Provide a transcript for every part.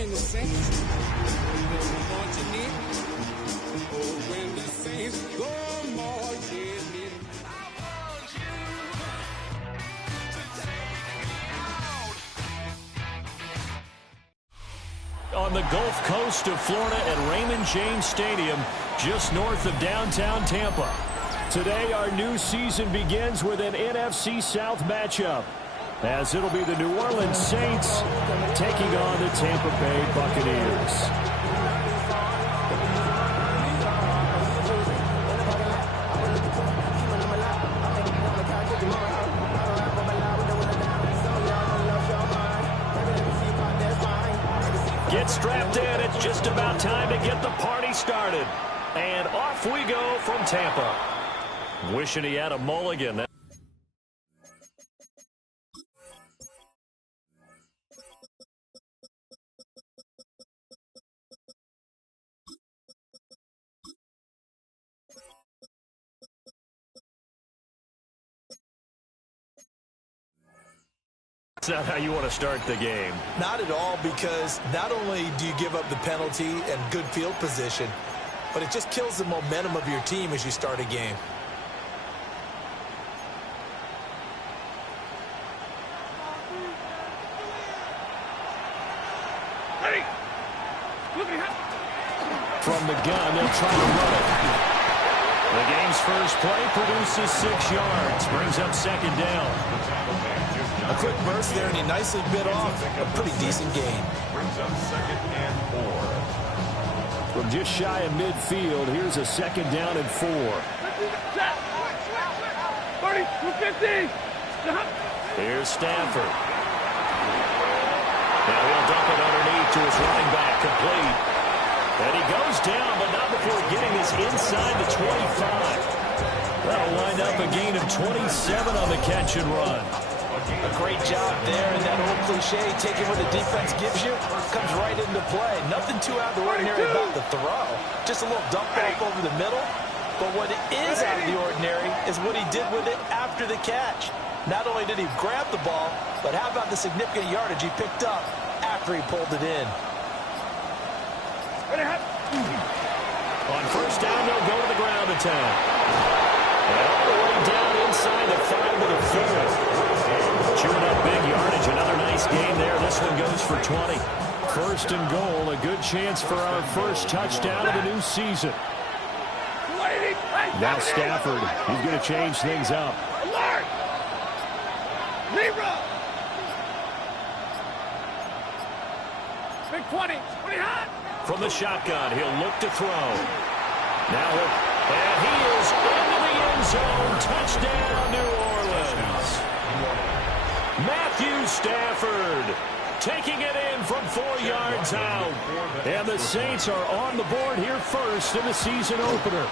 when the Saints go marching in. Oh, when the Saints go marching in. I want you to take me out. On the Gulf Coast of Florida at Raymond James Stadium, just north of downtown Tampa. Today, our new season begins with an NFC South matchup, as it'll be the New Orleans Saints taking on the Tampa Bay Buccaneers. Get strapped in. It's just about time to get the party started. And off we go from Tampa. Wishing he had a mulligan. That's not how you want to start the game. Not at all, because not only do you give up the penalty and good field position, but it just kills the momentum of your team as you start a game. From the gun, they'll try to run it. The game's first play produces 6 yards, brings up second down. A quick burst there, and he nicely bit off a pretty decent gain. Brings up 2nd and 4. From just shy of midfield, here's a 2nd down and 4. 30, 250. Here's Stafford. Now he'll dump it underneath to his running back, complete. And he goes down, but not before getting this inside the 25. That'll wind up a gain of 27 on the catch and run. A great job there, and that old cliche, taking what the defense gives you, comes right into play. Nothing too out of the ordinary about the throw. Just a little dump off over the middle. But what is out of the ordinary is what he did with it after the catch. Not only did he grab the ball, but how about the significant yardage he picked up after he pulled it in. On first down, they'll go to the ground attack. And all the way down inside the 5 to the 4. Chewing up big yardage. Another nice game there. This one goes for 20. First and goal. A good chance for our first touchdown of the new season. Now Stafford. He's going to change things up. Big 20. From the shotgun, he'll look to throw. Now, and he is into the end zone. Touchdown, New Orleans. Matthew Stafford taking it in from 4 yards out. And the Saints are on the board here first in the season opener.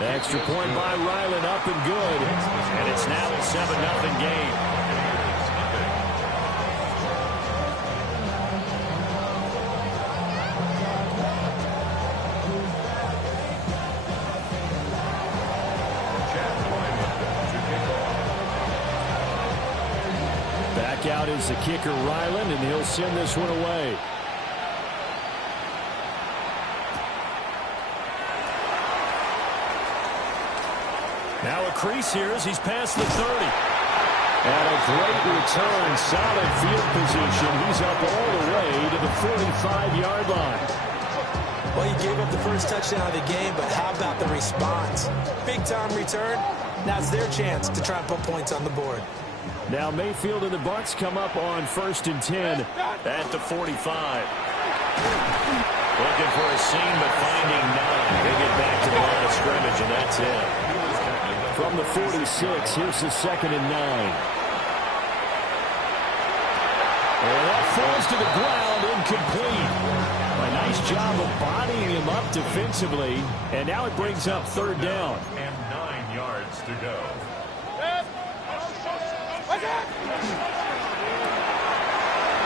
Extra point by Ryland, up and good. And it's now a 7-0 game. Back out is the kicker, Ryland, and he'll send this one away. Now a crease here as he's past the 30. And a great return, solid field position. He's up all the way to the 45-yard line. Well, he gave up the first touchdown of the game, but how about the response? Big-time return. Now it's their chance to try and put points on the board. Now Mayfield and the Bucs come up on 1st and 10 at the 45. Looking for a seam, but finding none. They get back to the line of scrimmage, and that's it. From the 46, here's the 2nd and 9. And that falls to the ground, incomplete. A nice job of bodying him up defensively, and now it brings up 3rd down. And 9 yards to go.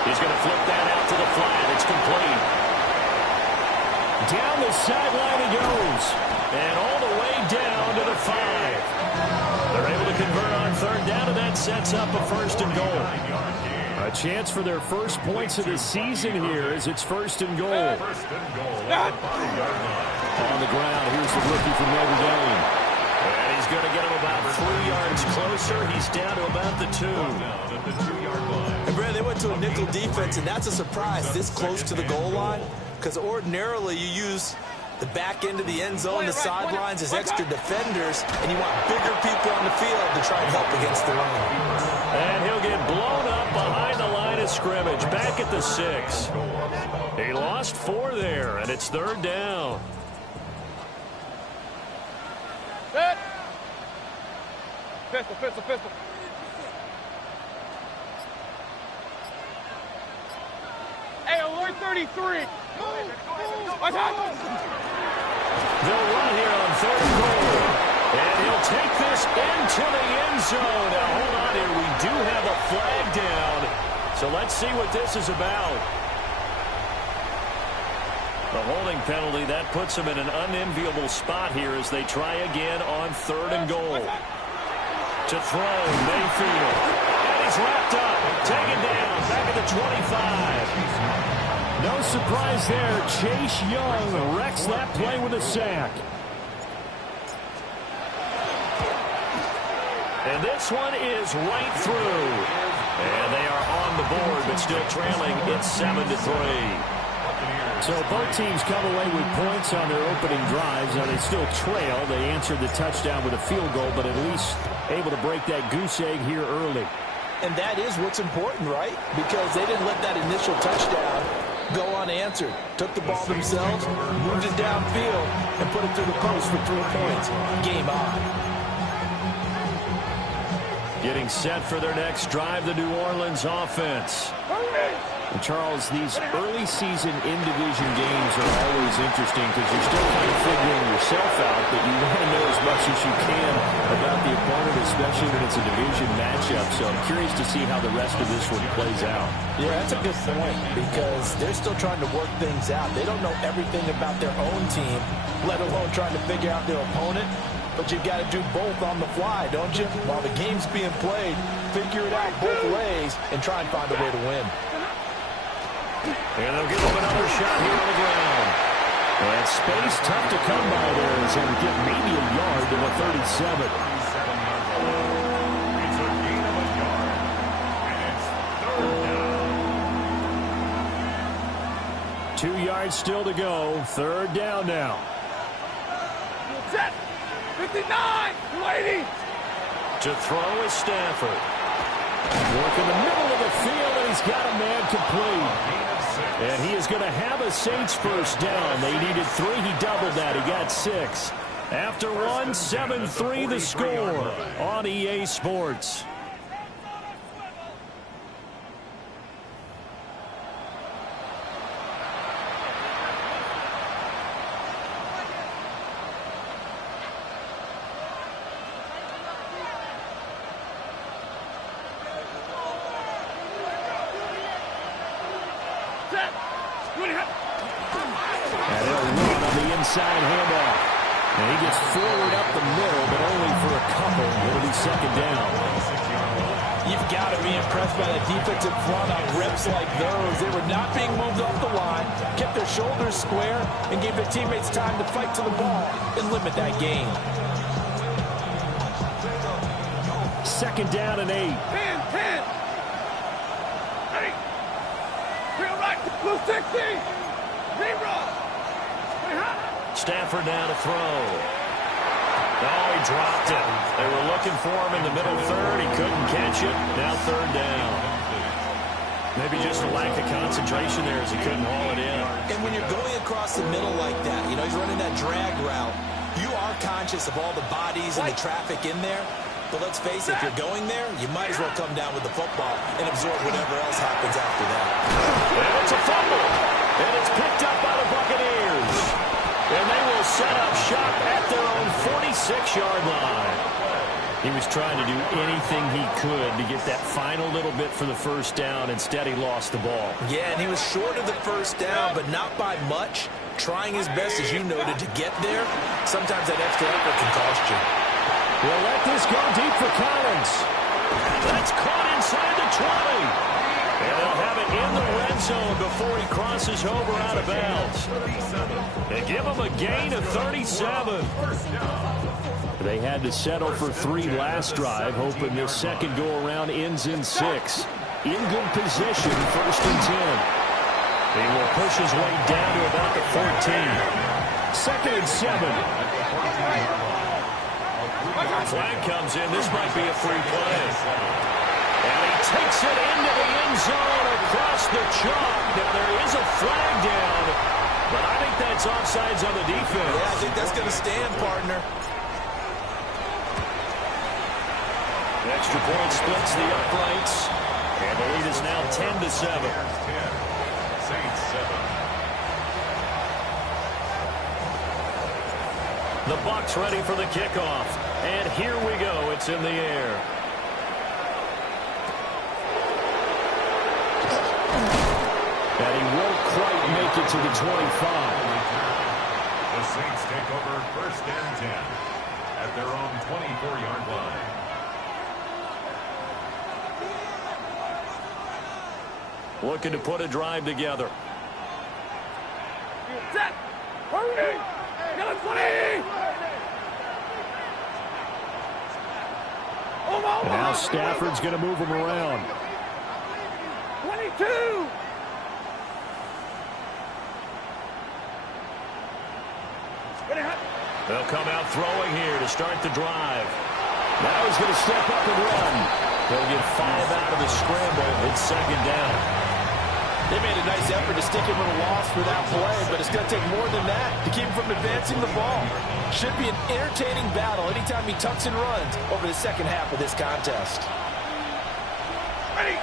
He's going to flip that out to the flat. It's complete. Down the sideline he goes. And all the way down to the 5. They're able to convert on 3rd down, and that sets up a 1st and goal. A chance for their first points of the season here as it's 1st and goal. First and goal at the 5-yard line. On the ground, here's the rookie from Notre Dame. And he's going to get him about 3 yards closer. He's down to about the 2. Down at the 2-yard line. And Brad, they went to a nickel defense, and that's a surprise this close to the goal line, because ordinarily you use the back end of the end zone, the sidelines as extra defenders, and you want bigger people on the field to try and help against the run. And he'll get blown up behind the line of scrimmage, back at the 6. He lost 4 there, and it's 3rd down. Set. Pistol, pistol, pistol. Hey, alert 33. Watch out. They'll run here on 3rd and goal. And he'll take this into the end zone. Now, hold on here. We do have a flag down. So let's see what this is about. The holding penalty, that puts them in an unenviable spot here as they try again on 3rd and goal. To throw, Mayfield. And he's wrapped up. Taken down. Back at the 25. No surprise there. Chase Young wrecks that play with a sack. And this one is right through. And they are on the board, but still trailing. It's 7-3. So both teams come away with points on their opening drives. Now they still trail. They answered the touchdown with a field goal, but at least able to break that goose egg here early. And that is what's important, right? Because they didn't let that initial touchdown go unanswered. Took the ball themselves, moved it downfield, and put it through the post for 3 points. Game on. Getting set for their next drive, the New Orleans offense. And Charles, these early season in-division games are always interesting because you're still kind of figuring yourself out, but you want to know as much as you can about the opponent, especially when it's a division matchup. So I'm curious to see how the rest of this one plays out. Yeah, that's a good point because they're still trying to work things out. They don't know everything about their own team, let alone trying to figure out their opponent. But you've got to do both on the fly, don't you? While the game's being played, figure it out both ways and try and find a way to win. And they'll give him another shot here on the ground. And space tough to come by there as he'll get maybe a yard to the 37. It's a gain of a yard. And it's 3rd down. 2 yards still to go. 3rd down now. Set. 59. 280. To throw is Stafford. Work in the middle of the field, and he's got a man complete. And he is going to have a Saints first down. They needed 3. He doubled that. He got 6. After 1, 7-3 the score on EA Sports. And he'll run on the inside handoff. And he gets forward up the middle, but only for a couple. It'll be 2nd down. You've got to be impressed by the defensive front on reps like those. They were not being moved off the line, kept their shoulders square, and gave their teammates time to fight to the ball and limit that gain. 2nd down and 8. 10. 10. Ready. Real right. Blue 60. Zero. Stafford now to throw. Oh, he dropped it. They were looking for him in the middle 3rd. He couldn't catch it. Now 3rd down. Maybe just a lack of concentration there as he couldn't haul it in. And when you're going across the middle like that, you know, he's running that drag route, you are conscious of all the bodies and the traffic in there. But let's face it, if you're going there, you might as well come down with the football and absorb whatever else happens after that. And it's a fumble. And it's picked up by the Buccaneers. And they will set up shop at their own 46-yard line. He was trying to do anything he could to get that final little bit for the first down. Instead, he lost the ball. Yeah, and he was short of the first down, but not by much. Trying his best, as you noted, to get there. Sometimes that extra effort can cost you. We'll let this go deep for Collins. That's caught inside the 20. And they'll have it in the red zone before he crosses over out of bounds. They give him a gain of 37. They had to settle for 3 last drive, hoping this second go-around ends in 6. In good position, 1st and 10. He will push his way down to about the 14. 2nd and 7. Flag comes in. This might be a free play. And he takes it into the end zone across the chalk. Now there is a flag down, but I think that's offsides on the defense. Yeah, I think that's going to stand, partner. Extra point splits the uprights. And the lead is now 10-7. Saints 7. The Bucs ready for the kickoff. And here we go. It's in the air. And he won't quite make it to the 25. The Saints take over 1st and 10 at their own 24-yard line. Looking to put a drive together. Set. Hurry. Yellow 20. And now Stafford's going to move him around. 22. They'll come out throwing here to start the drive. Now he's going to step up and run. They'll get 5 out of the scramble. It's 2nd down. They made a nice effort to stick him with a loss for that play, but it's going to take more than that to keep him from advancing the ball. Should be an entertaining battle anytime he tucks and runs over the second half of this contest. Ready.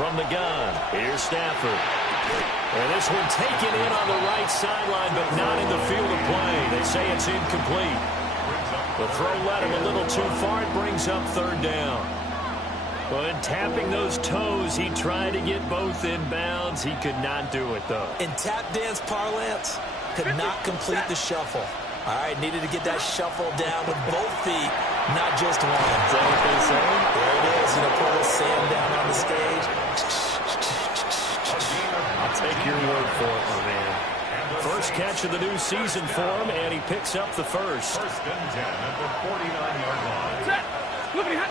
From the gun, here's Stafford. And this one taken in on the right sideline, but not in the field of play. They say it's incomplete. The throw led him a little too far. It brings up 3rd down. But tapping those toes, he tried to get both in bounds. He could not do it, though. In tap dance parlance, could not complete the shuffle. All right, needed to get that shuffle down with both feet, not just one. Is that what they say? There it is. You know, put a little sand down on the stage. I'll take your word for it, my man. First catch of the new season for him, and he picks up the first. 1st and 10 at the 49-yard line. Set. Look at him.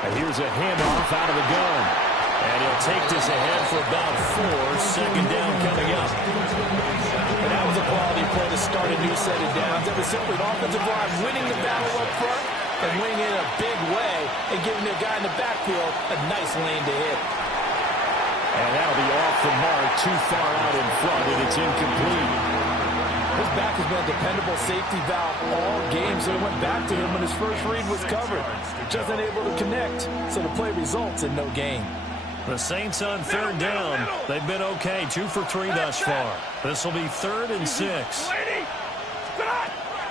And here's a handoff out of the gun. And he'll take this ahead for about 4. 2nd down coming up. And that was a quality play to start a new set of downs. That was simply an offensive line winning the battle up front and winning it in a big way and giving their guy in the backfield a nice lane to hit. And that'll be off the mark, too far out in front, and it's incomplete. His back has been a dependable safety valve all game, so it went back to him when his first read was covered. Just unable to connect, so the play results in no gain. The Saints on 3rd down. They've been okay, 2 for 3 thus far. This will be 3rd and 6.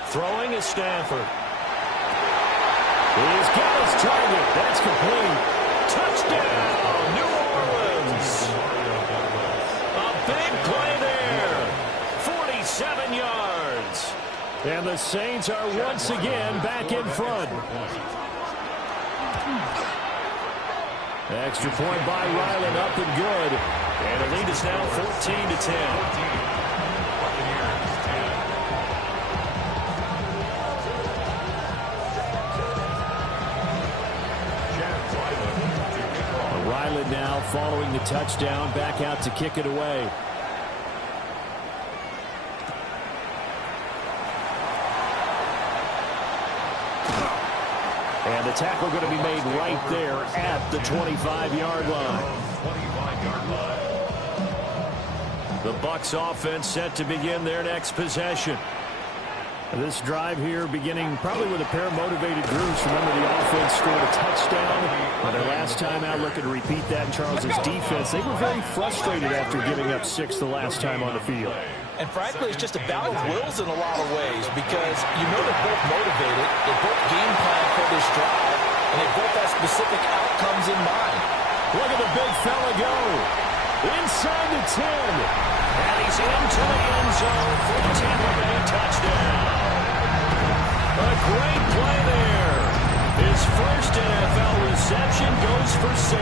Throwing is Stafford. He's got his target. That's complete. Touchdown, New Orleans. A big play there. 47 yards. And the Saints are once again back in front. Extra point by Ryland, up and good. And the lead is now 14-10. Ryland now following the touchdown, back out to kick it away. And the tackle going to be made right there at the 25-yard line. 25-yard line. The Bucs offense set to begin their next possession. This drive here beginning probably with a pair of motivated groups. Remember, the offense scored a touchdown. Their last time out, looking to repeat that in Charles's defense. They were very frustrated after giving up 6 the last time on the field. And frankly, it's just a battle of wills in a lot of ways because you know they're both motivated, they both game plan for this drive, and they both have specific outcomes in mind. Look at the big fella go. Inside the 10. And he's into the end zone for the Tampa Bay touchdown. A great play there. His first NFL reception, goes for 6.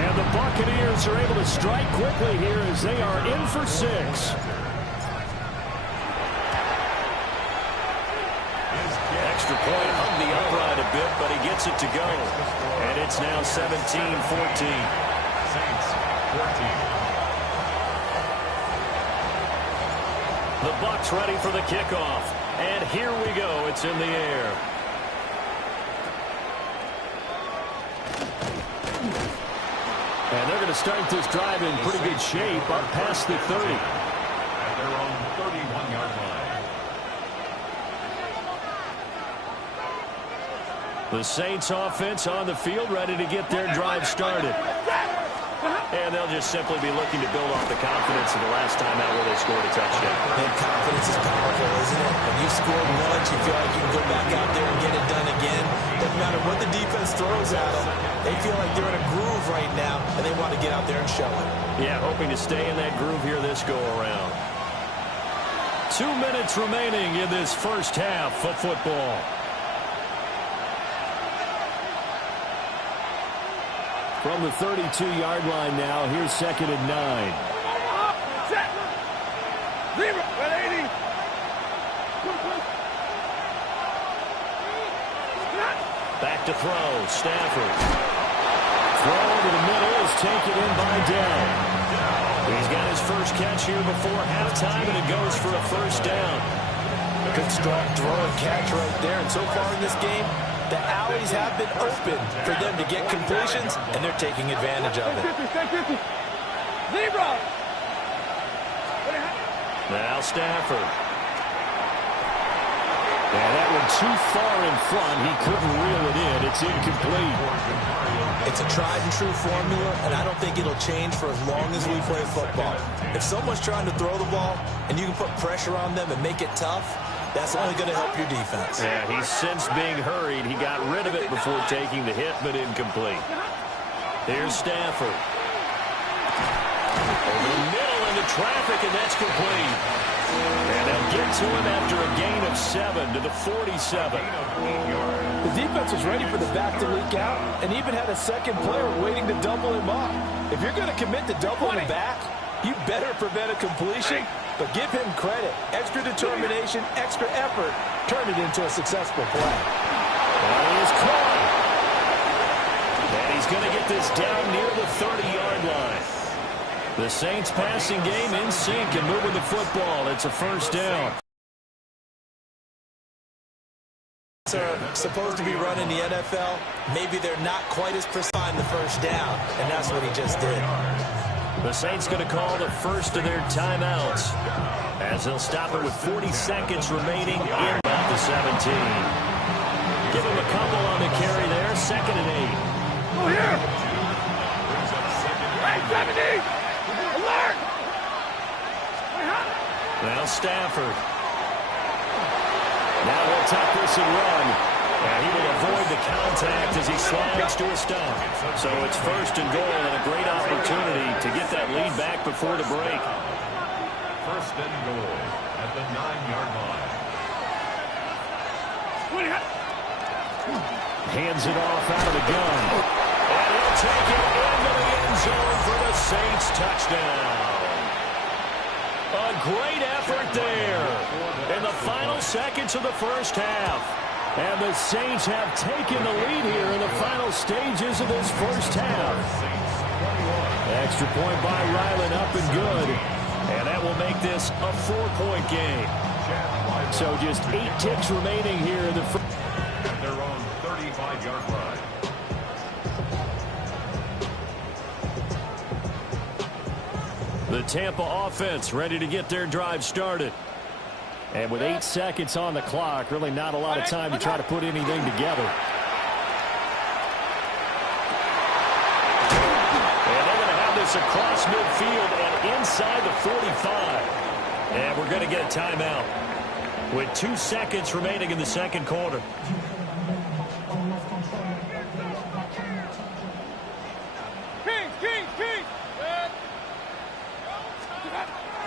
And the Buccaneers are able to strike quickly here as they are in for 6. Extra point hung the upright a bit, but he gets it to go. And it's now 17-14. Saints 14. The Bucs ready for the kickoff. And here we go. It's in the air. And they're going to start this drive in pretty good shape up past the 30. At their own 31-yard line. The Saints offense on the field ready to get their drive started. And they'll just simply be looking to build off the confidence of the last time out where they scored a touchdown. And confidence is powerful, isn't it? When you score once, you feel like you can go back out there and get it done again. Doesn't matter what the defense throws at them. They feel like they're in a groove right now, and they want to get out there and show it. Yeah, hoping to stay in that groove here this go-around. 2 minutes remaining in this first half of football. From the 32-yard line now, here's 2nd and 9. Set. Zero. 180. Back to throw. Stafford. Throw to the middle is taken in by Dell. He's got his first catch here before halftime, and it goes for a first down. Good strong throw and catch right there. And so far in this game, the alleys have been open for them to get completions, and they're taking advantage of it. 50. Zero. Now Stafford. And that one too far in front. He couldn't reel it in. It's incomplete. It's a tried-and-true formula, and I don't think it'll change for as long as we play football. If someone's trying to throw the ball and you can put pressure on them and make it tough, that's only going to help your defense. Yeah, he's since being hurried. He got rid of it before taking the hit, but incomplete. Here's Stafford. Over the middle into traffic, and that's complete. And they'll get to him after a gain of 7 to the 47. The defense was ready for the back to leak out and even had a second player waiting to double him up. If you're going to commit to doubling back, you better prevent a completion, but give him credit. Extra determination, extra effort, turn it into a successful play. And he is caught. And he's going to get this down near the 30-yard line. The Saints passing game in sync and moving the football. It's a first down. Are supposed to be running the NFL. Maybe they're not quite as precise on the first down, and that's what he just did. The Saints going to call the first of their timeouts as they'll stop it with 40 seconds remaining in about the 17. Give him a couple on the carry there. 2nd and 8. Oh, here. Hey, 70. Alert. Now Stafford. Now he'll tuck this and run. And he will avoid the contact as he slides to a stop. So it's 1st and goal and a great opportunity to get that lead back before the break. 1st and goal at the 9-yard line. Hands it off out of the gun. And he'll take it into the end zone for the Saints touchdown. A great effort there in the final seconds of the first half. And the Saints have taken the lead here in the final stages of this first half. Extra point by Ryland, up and good. And that will make this a 4-point game. So just 8 ticks remaining here in the first. At their own 35-yard line. The Tampa offense ready to get their drive started. And with 8 seconds on the clock, really not a lot of time to try to put anything together. And they're going to have this across midfield and inside the 45. And we're going to get a timeout with 2 seconds remaining in the second quarter.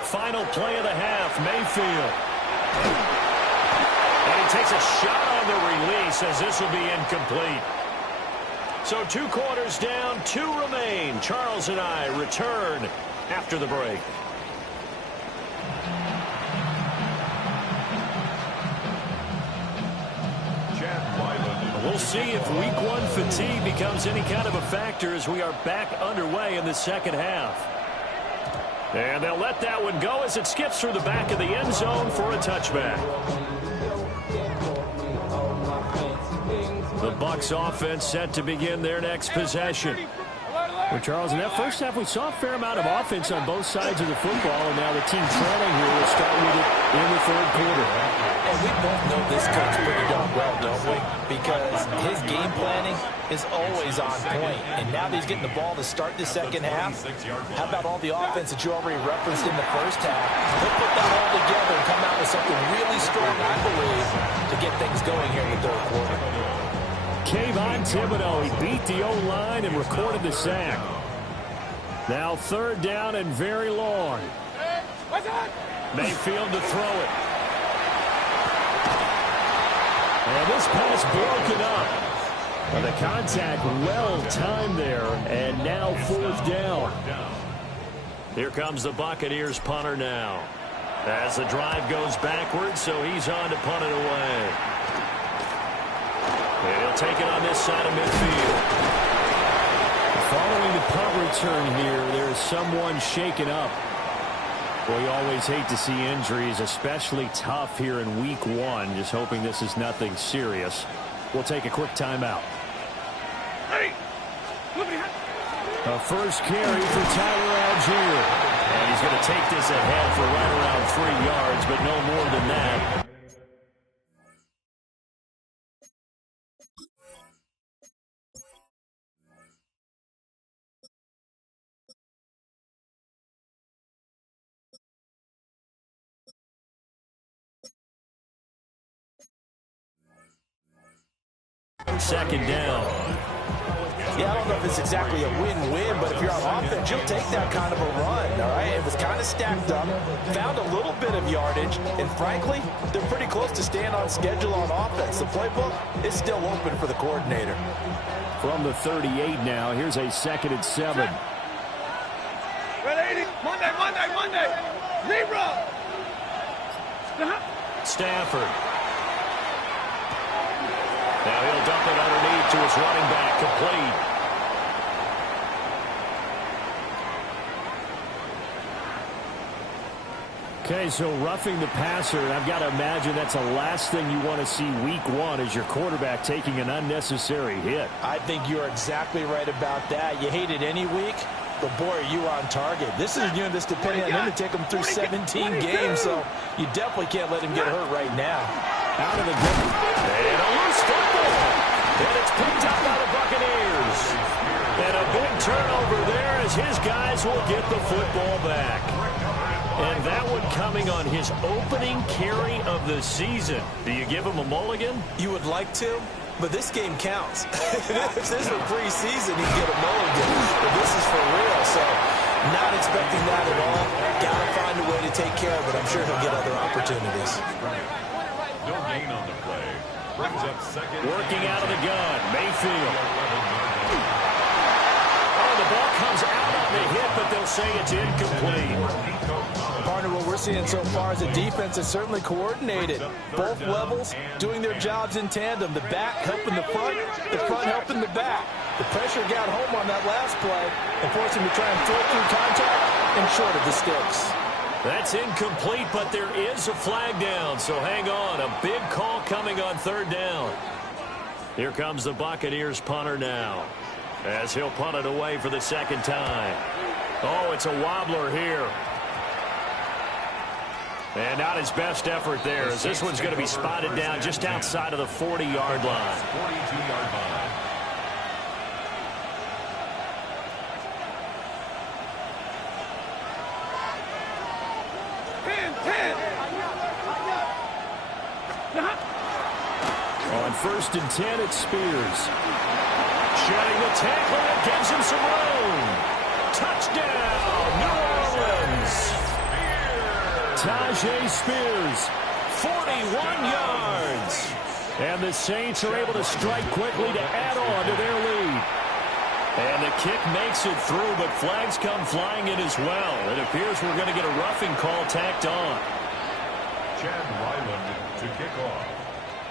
Final play of the half, Mayfield. And he takes a shot on the release as this will be incomplete. So 2 quarters down, 2 remain. Charles and I return after the break. We'll see if week 1 fatigue becomes any kind of a factor as we are back underway in the second half. And they'll let that one go as it skips through the back of the end zone for a touchback. The Bucs offense set to begin their next possession. Well, Charles, in that first half, we saw a fair amount of offense on both sides of the football, and now the team trailing here will start with it in the third quarter. And we both know this coach pretty darn well, don't we? Because his game planning is always on point. And now that he's getting the ball to start the second half, how about all the offense that you already referenced in the first half? He'll put that all together and come out with something really strong, I believe, to get things going here in the third quarter. Kayvon Thibodeau, he beat the O-line and recorded the sack. Now 3rd down and very long. Mayfield to throw it. And this pass broken up. Well, the contact well timed there, and now 4th down. Here comes the Buccaneers punter now. As the drive goes backwards, so he's on to punt it away. And he'll take it on this side of midfield. Following the punt return here, there's someone shaken up. Well, you always hate to see injuries, especially tough here in week 1. Just hoping this is nothing serious. We'll take a quick timeout. A first carry for Tyler Algier. And he's going to take this ahead for right around 3 yards, but no more than that. Second down. Yeah, I don't know if it's exactly a win-win, but if you're on offense, you'll take that kind of a run, all right? It was kind of stacked up, found a little bit of yardage, and frankly, they're pretty close to staying on schedule on offense. The playbook is still open for the coordinator. From the 38 now, here's a 2nd and 7. Red 80. Monday. Zebra. Stafford. Now he'll dump it underneath to his running back, complete. Okay, so roughing the passer, and I've got to imagine that's the last thing you want to see week 1 is your quarterback taking an unnecessary hit. I think you're exactly right about that. You hate it any week, but boy, are you on target. This is doing this depending on him to take him through 17 games, so you definitely can't let him get hurt right now. Out of the game. And a loose football. And it's picked up by the Buccaneers. And a big turnover there as his guys will get the football back. And that one coming on his opening carry of the season. Do you give him a mulligan? You would like to, but this game counts. If this were preseason, he'd get a mulligan. But this is for real, so not expecting that at all. Got to find a way to take care of it. I'm sure he'll get other opportunities. No gain on the play. Brings up 2nd. Working out of the gun, Mayfield. Oh, the ball comes out on the hit, but they'll say it's incomplete. Partner, what we're seeing so far is a defense that's certainly coordinated. Both levels doing their jobs in tandem. The back helping the front helping the back. The pressure got home on that last play and forced him to try and throw through contact and short of the sticks. That's incomplete, but there is a flag down, so hang on. A big call coming on 3rd down. Here comes the Buccaneers punter now, as he'll punt it away for the 2nd time. Oh, it's a wobbler here. And not his best effort there, as this one's going to be spotted down just outside of the 40-yard line. 42-yard line. On 1st and 10, it's Spears. Shedding the tackle, it gives him some room. Touchdown, New Orleans. Tyjae Spears, 41 yards. And And the Saints are able to strike quickly to add on to their lead. And the kick makes it through, but flags come flying in as well. It appears we're going to get a roughing call tacked on. Chad Ryland to kick off.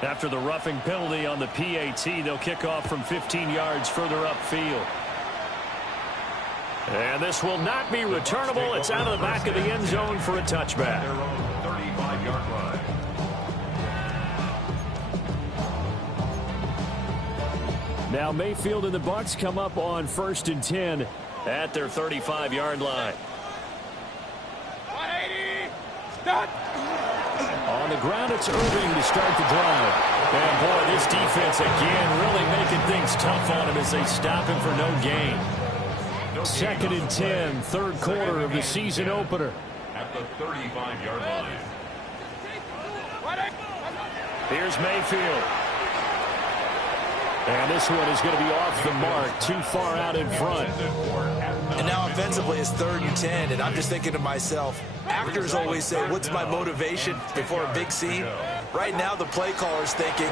After the roughing penalty on the PAT, they'll kick off from 15 yards further upfield. And this will not be returnable. It's out of the back of the end zone for a touchback. Their own 35-yard line. Now Mayfield and the Bucs come up on 1st and 10 at their 35-yard line. 180. Stop. On the ground, it's Irving to start the drive. And boy, this defense again really making things tough on him as they stop him for no gain. 2nd and 10, third quarter of the season opener. At the 35-yard line. Here's Mayfield. And this one is going to be off the mark, too far out in front. And now offensively it's 3rd and 10, and I'm just thinking to myself, actors always say, what's my motivation before a big scene? Right now the play caller's thinking,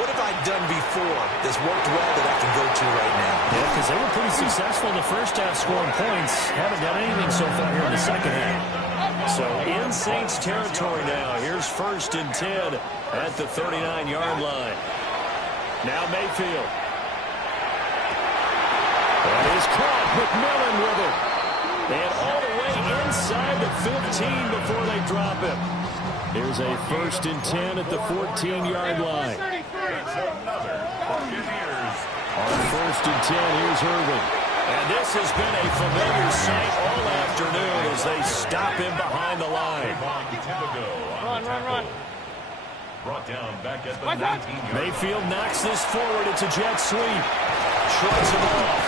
what have I done before that's worked well that I can go to right now? Yeah, because they were pretty successful in the first half scoring points. Haven't done anything so far here in the second half. So in Saints territory now. Here's 1st and 10 at the 39-yard line. Now Mayfield. That is caught. McMillan with it. And all the way inside the 15 before they drop him. Here's a 1st and 10 at the 14-yard line. On 1st and 10, here's Irving. And this has been a familiar sight all afternoon as they stop him behind the line. Run. Brought down back at the 19-yard. Mayfield knocks this forward. It's a jet sweep. Shrugs him off.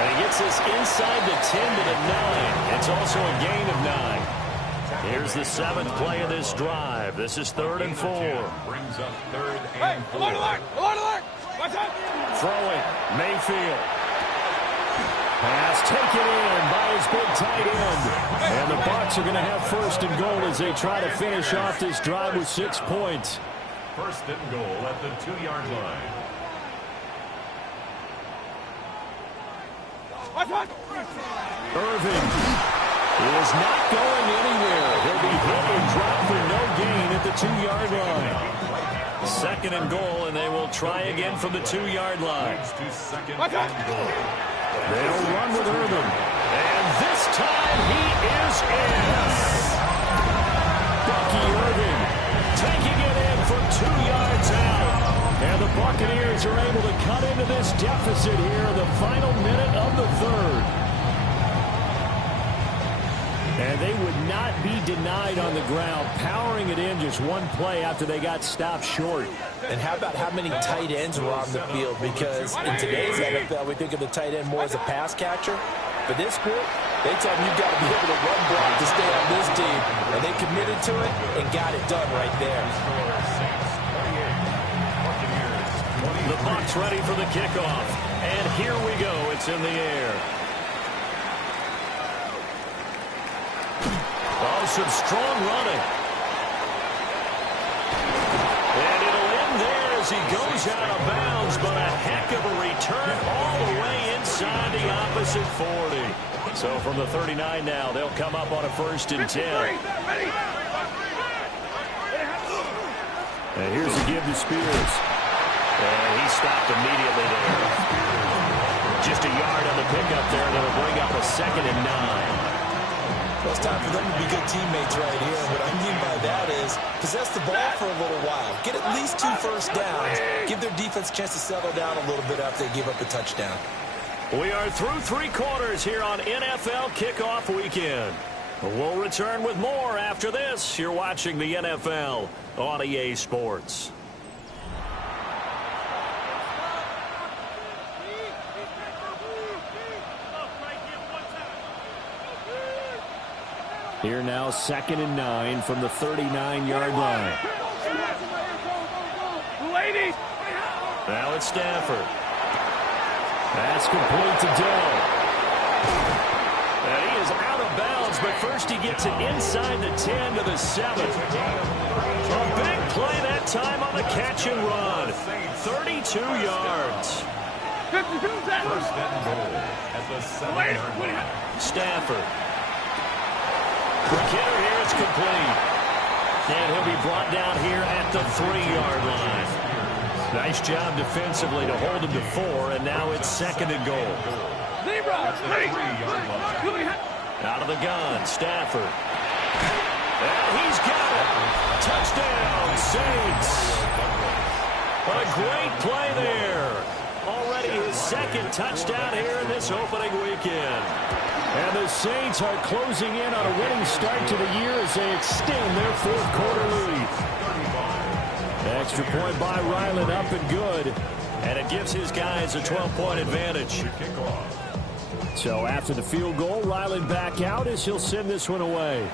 And he gets this inside the 10 to the 9. It's also a gain of 9. Here's the 7th play of this drive. This is 3rd and 4. Brings up 3rd and 4. Alert! Watch out! Throwing. Mayfield. Pass taken in by his big tight end. And the Bucs are going to have 1st and goal as they try to finish off this drive with 6 points. 1st and goal at the 2-yard line. Irving is not going anywhere. He'll be hit and dropped for no gain at the 2-yard line. 2nd and goal, and they will try again from the 2-yard line. To 2nd and goal. They'll run with Irving. And this time he is in. Bucky Irving taking it in from 2 yards out. And the Buccaneers are able to cut into this deficit here in the final minute of the 3rd. And they would not be denied on the ground, powering it in just one play after they got stopped short. And how about how many tight ends were on the field? Because in today's NFL, we think of the tight end more as a pass catcher. But this group, they tell them you've got to be able to run block to stay on this team. And they committed to it and got it done right there. The Bucs ready for the kickoff. And here we go. It's in the air. Oh, some strong running. And it'll end there as he goes out of bounds, but a heck of a return all the way inside the opposite 40. So from the 39 now, they'll come up on a 1st and 10. And here's the give to Spears. And he stopped immediately there. Just a yard on the pickup there, and it'll bring up a 2nd and 9. Well, it's time for them to be good teammates right here. What I mean by that is possess the ball for a little while. Get at least 2 first downs. Give their defense a chance to settle down a little bit after they give up a touchdown. We are through 3 quarters here on NFL Kickoff Weekend. We'll return with more after this. You're watching the NFL on EA Sports. Here now, 2nd and 9 from the 39-yard line. Ladies! Now it's Stafford. That's complete to Dell. And he is out of bounds, but first he gets it inside the 10 to the 7. A big play that time on the catch and run. 32 yards. First and goal at the 7-yard line. Stafford. McKinnon here, it's complete. And he'll be brought down here at the 3-yard line. Nice job defensively to hold him to 4, and now it's 2nd and goal. Out of the gun, Stafford. And he's got it. Touchdown, Saints. A great play there. Already his 2nd touchdown here in this opening weekend. And the Saints are closing in on a winning start to the year as they extend their 4th quarter lead. Extra point by Ryland, up and good. And it gives his guys a 12-point advantage. So after the field goal, Ryland back out as he'll send this one away.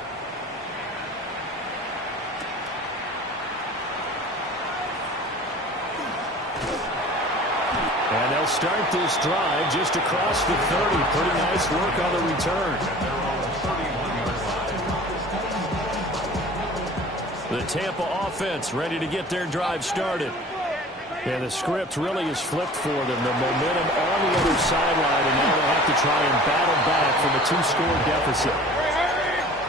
And they'll start this drive just across the 30. Pretty nice work on the return. The Tampa offense ready to get their drive started. And the script really is flipped for them. The momentum on the other sideline, and now they'll have to try and battle back from a 2-score deficit.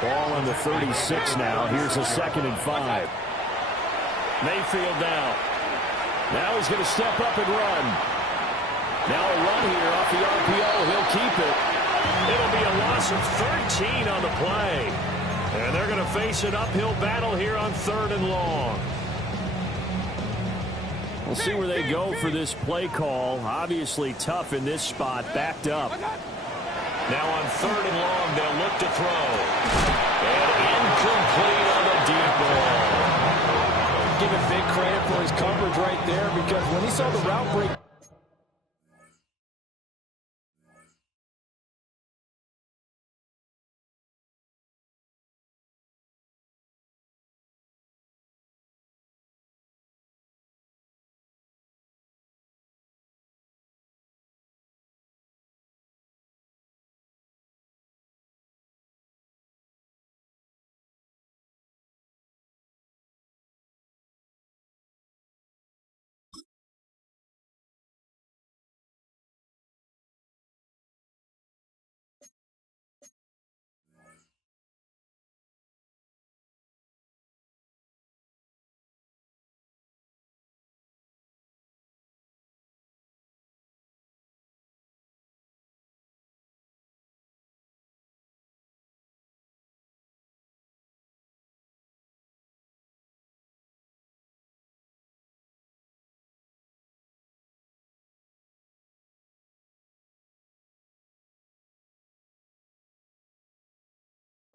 Ball on the 36 now. Here's a 2nd and 5. Mayfield now. Now he's going to step up and run. Now a run here off the RPO. He'll keep it. It'll be a loss of 13 on the play. And they're going to face an uphill battle here on 3rd and long. We'll see where they go for this play call. Obviously tough in this spot, backed up. Now on 3rd and long, they'll look to throw. And incomplete on the deep ball. Give him big credit for his coverage right there, because when he saw the route break.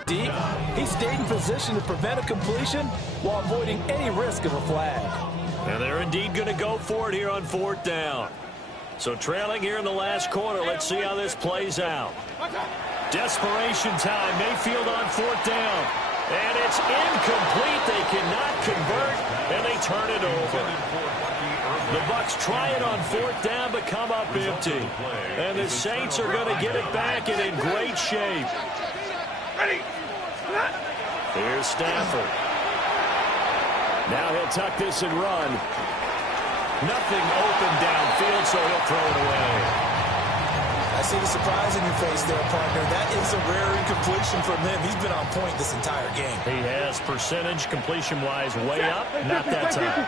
Deep, he stayed in position to prevent a completion while avoiding any risk of a flag. And they're indeed going to go for it here on 4th down. So trailing here in the last quarter, let's see how this plays out. Desperation time, Mayfield on 4th down. And it's incomplete. They cannot convert, and they turn it over. The Bucs try it on 4th down, but come up empty. And the Saints are going to get it back and in great shape. Here's Stafford. Now he'll tuck this and run. Nothing open downfield, so he'll throw it away. I see the surprise in your face there, partner. That is a rare incompletion from him. He's been on point this entire game. He has percentage completion-wise way up. Not that time.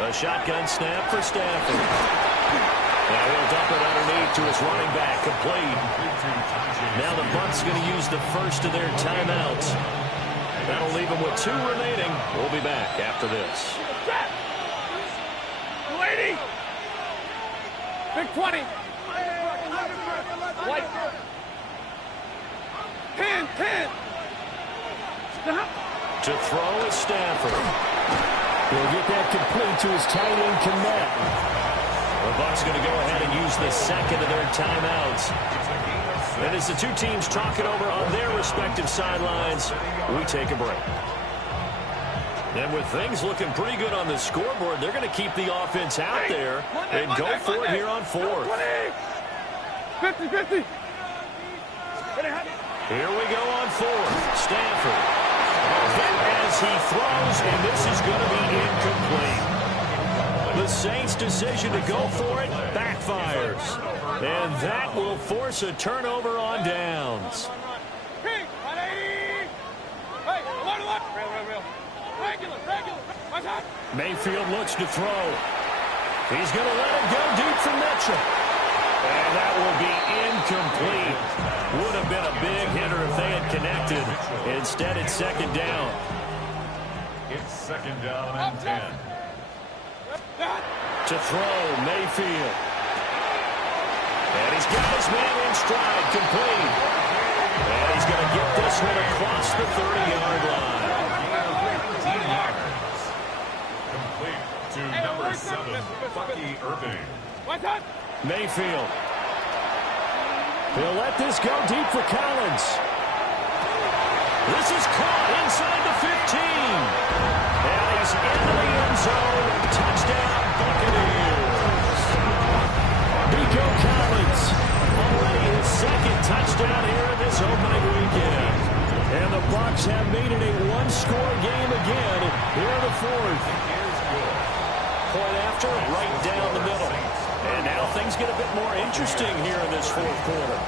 A shotgun snap for Stafford. Now he'll dump it underneath to his running back, complete. Now the Bucs going to use the first of their timeouts. That'll leave them with 2 remaining. We'll be back after this. Big 20. White. 10. To throw is Stafford. He'll get that complete to his tight end, Kmet. The Bucs going to go ahead and use the second of their timeouts. And as the two teams talk it over on their respective sidelines, we take a break. And with things looking pretty good on the scoreboard, they're going to keep the offense out there and go for it here on 4th. 50. Here we go on 4th. Stafford. he throws, and this is going to be incomplete. The Saints' decision to go for it backfires. And that will force a turnover on downs. Hey, 180. Hey, alert. Real. Regular. Watch out. Mayfield looks to throw. He's going to let it go deep for Mitchell. And that will be incomplete. Would have been a big hitter if they had connected. Instead, it's second down. It's second down and 10. To throw, Mayfield. And he's got his man in stride, complete. And he's going to get this one across the 30-yard line. 15 yards. Complete to number 7, Bucky Irving. Watch out. Mayfield. He'll let this go deep for Collins. This is caught inside the 15. And he's into the end zone. Touchdown, Buccaneers. Nico Collins, already his second touchdown here in this opening weekend. And the Bucs have made it a one-score game again here in the fourth. Point after, right down the middle. And now things get a bit more interesting here in this fourth quarter.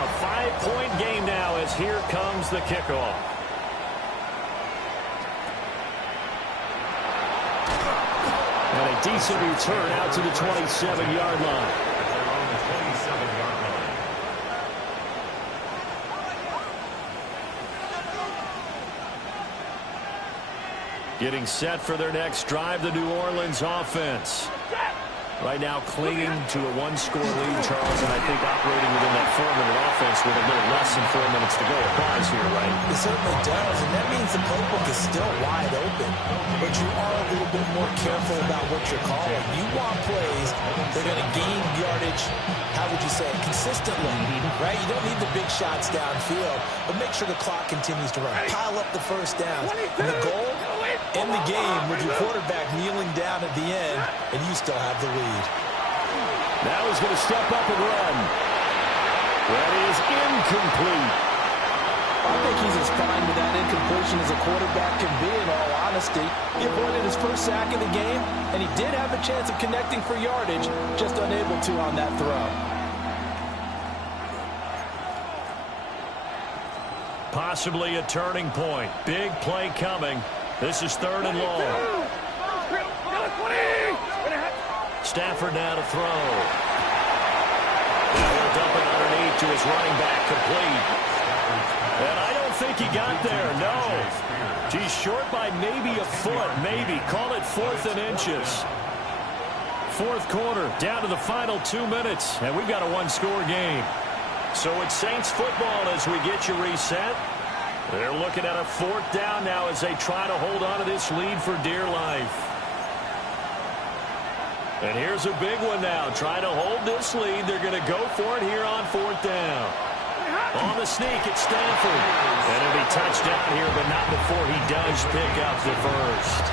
A 5-point game now as here comes the kickoff. And a decent return out to the 27-yard line. Getting set for their next drive, the New Orleans offense. Right now clinging to a one-score lead, Charles, and I think operating within that 4-minute offense with a little less than 4 minutes to go applies here, right? It certainly does, and that means the playbook is still wide open. But you are a little bit more careful about what you're calling. You want plays that are going to gain yardage, how would you say it, consistently, right? You don't need the big shots downfield, but make sure the clock continues to run. Pile up the first downs. And the goal, end the game with your quarterback kneeling down at the end, and you still have the lead. Now he's going to step up and run. That is incomplete. I think he's as fine with that incompletion as a quarterback can be, in all honesty. He avoided his first sack of the game, and he did have a chance of connecting for yardage, just unable to on that throw. Possibly a turning point. Big play coming. This is third and long. Stafford now to throw. Now he'll dump it underneath to his running back, complete. And I don't think he got there, no. He's short by maybe a foot, maybe. Call it 4th and inches. Fourth quarter, down to the final 2 minutes, and we've got a one-score game. So it's Saints football as we get you reset. They're looking at a 4th down now as they try to hold on to this lead for dear life. And here's a big one now. Trying to hold this lead. They're going to go for it here on 4th down. On the sneak, it's Stanford. And it'll be touchdown here, but not before he does pick up the first.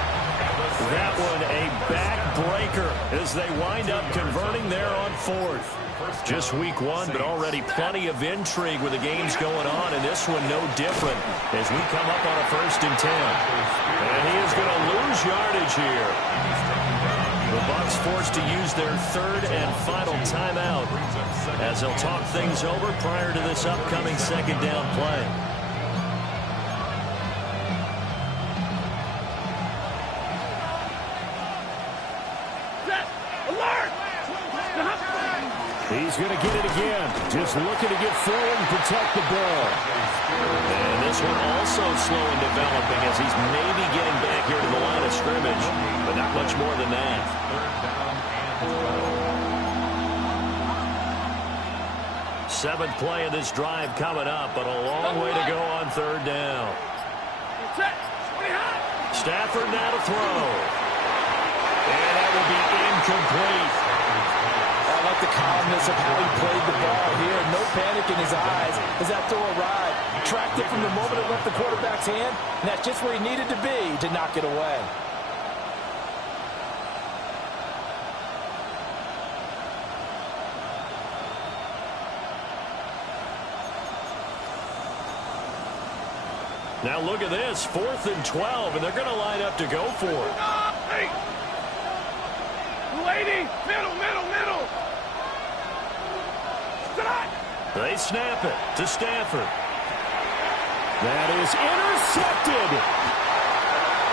That one a backbreaker as they wind up converting there on 4th. Just week 1, but already plenty of intrigue with the games going on, and this one no different as we come up on a 1st and 10. And he is going to lose yardage here. The Bucs forced to use their 3rd and final timeout as they'll talk things over prior to this upcoming 2nd down play. He's going to get it again. Just looking to get forward and protect the ball. And this one also slow in developing as he's maybe getting back here to the line of scrimmage, but not much more than that. 7th play of this drive coming up, but a long way to go on 3rd down. Stafford now to throw. And that will be incomplete. I like the calmness of how he played the ball here. No panic in his eyes as that throw arrived. Tracked it from the moment it left the quarterback's hand, and that's just where he needed to be to knock it away. Now look at this, 4th and 12, and they're going to line up to go for it. Hey! Lady! Middle, middle, middle! Tonight! They snap it to Stafford. That is intercepted.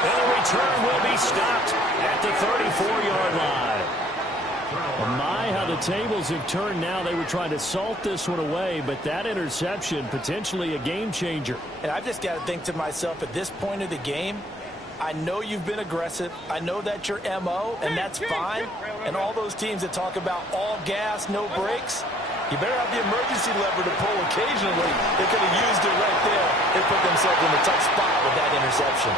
And the return will be stopped at the 34-yard line. My, how the tables have turned now. They were trying to salt this one away, but that interception, potentially a game changer. And I've just got to think to myself, at this point of the game, I know you've been aggressive. I know that's your MO, and that's fine. And all those teams that talk about all gas, no brakes, you better have the emergency lever to pull occasionally. They could have used it right there. They put themselves in a tough spot with that interception.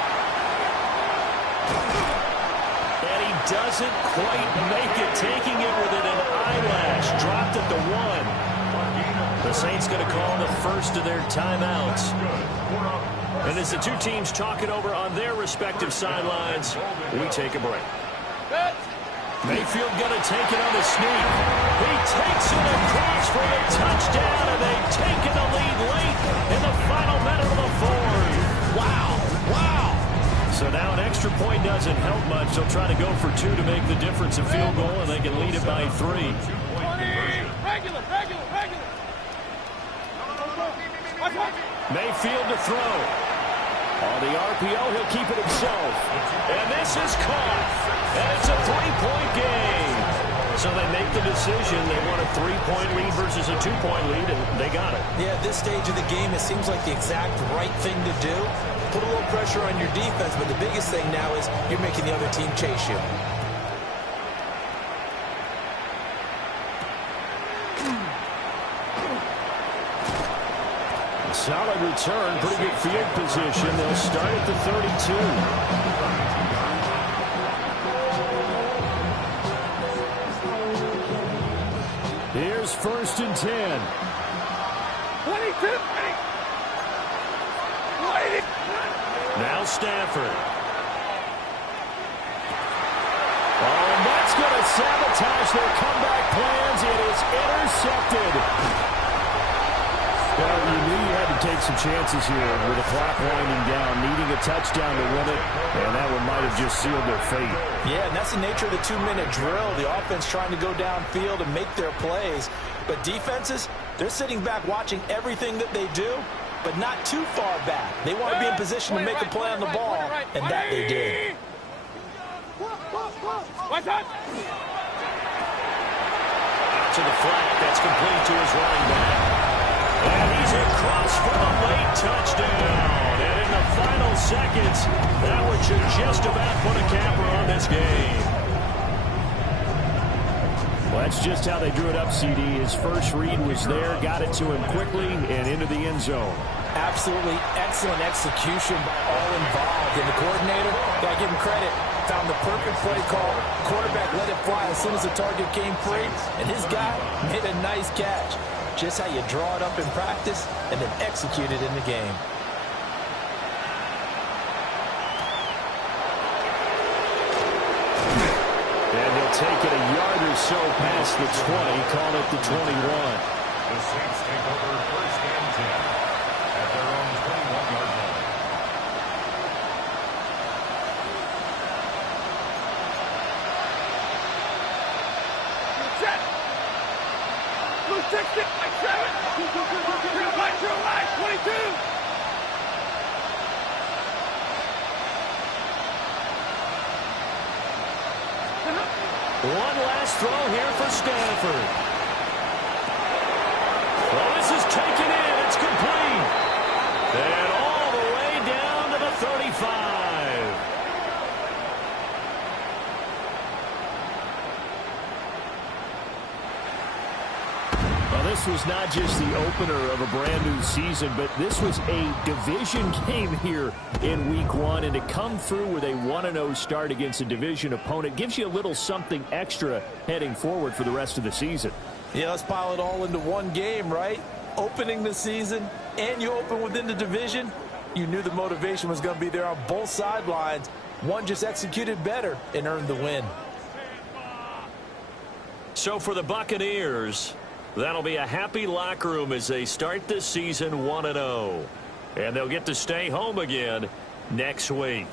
And he doesn't quite make it, taking it within an eyelash. Dropped at the 1. The Saints going to call the first of their timeouts. And as the two teams talk it over on their respective sidelines, we take a break. Mayfield going to take it on the sneak. He takes it across for a touchdown, and they've taken the lead late in the final minute of the 4th. Wow. Wow. So now an extra point doesn't help much. They'll try to go for 2 to make the difference a field goal, and they can lead it by 3. Regular. Mayfield to throw. On the RPO, he'll keep it himself. And this is caught. And it's a 3-point game. So they make the decision. They want a 3-point lead versus a 2-point lead, and they got it. Yeah, at this stage of the game, it seems like the exact right thing to do. Put a little pressure on your defense, but the biggest thing now is you're making the other team chase you. Solid return, pretty good field position. They'll start at the 32. Here's 1st and 10. 22. Now Stafford. Oh, and that's going to sabotage their comeback plans. It is intercepted. Well, you knew you had to take some chances here with the clock winding down, needing a touchdown to win it, and that one might have just sealed their fate. Yeah, and that's the nature of the 2-minute drill. The offense trying to go downfield and make their plays. But defenses, they're sitting back watching everything that they do, but not too far back. They want to be in position to make a play on the ball, and that they did. What's up? Out to the flat. That's complete to his running back. And he's across for a late touchdown. And in the final seconds, that one should just about put a capper on this game. Well, that's just how they drew it up, CD. His first read was there, got it to him quickly, and into the end zone. Absolutely excellent execution by all involved. And the coordinator, got to give him credit, found the perfect play call. Quarterback let it fly as soon as the target came free, and his guy made a nice catch. Just how you draw it up in practice and then execute it in the game. And they'll take it a yard or so past the 20, call it the 21. The Saints take over 1st and 10 at their own 21-yard line. Set. Blue 60, like 7. True right, 22. One last throw here for Stafford. Well, this is taken in. It's complete. And all the way down to the 35. Well, this was not just the opener of a brand new season, but this was a division game here in week 1. And to come through with a 1-0 start against a division opponent gives you a little something extra heading forward for the rest of the season. Yeah, let's pile it all into one game, right? Opening the season, and you open within the division. You knew the motivation was going to be there on both sidelines. One just executed better and earned the win. So for the Buccaneers, that'll be a happy locker room as they start this season 1-0. And they'll get to stay home again next week.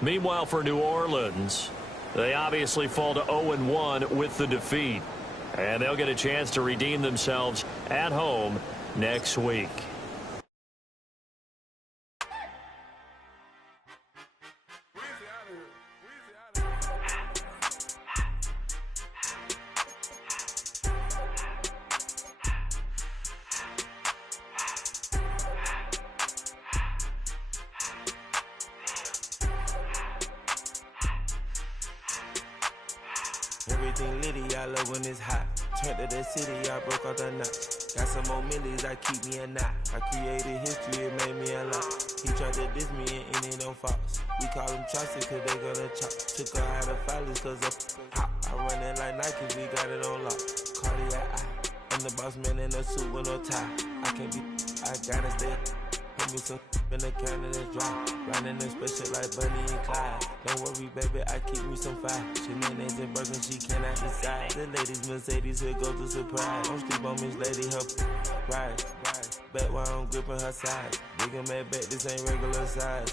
Meanwhile, for New Orleans, they obviously fall to 0-1 with the defeat. And they'll get a chance to redeem themselves at home next week. Everything litty, I love when it's hot. Turned to the city, I broke out the knot. Got some more millies, I keep me a knot. I created history, it made me a lot. He tried to diss me and it don't false. We call them chopsticks cause they gonna chop. Took her out of filers cause of hop. I run it like Nike, we got it on lock. Cardiac eye. I'm the boss man in a suit with no tie. I can't be, I gotta stay. Put me some in the can and it's dry. Riding the special like Bunny and Clyde. Don't worry, baby, I keep me some fire. Shenanigans and Birkin, she cannot decide. The ladies Mercedes, here go to surprise. Don't sleep on Miss Lady, help ride. Back while I'm gripping her side. Big and mad back, this ain't regular size.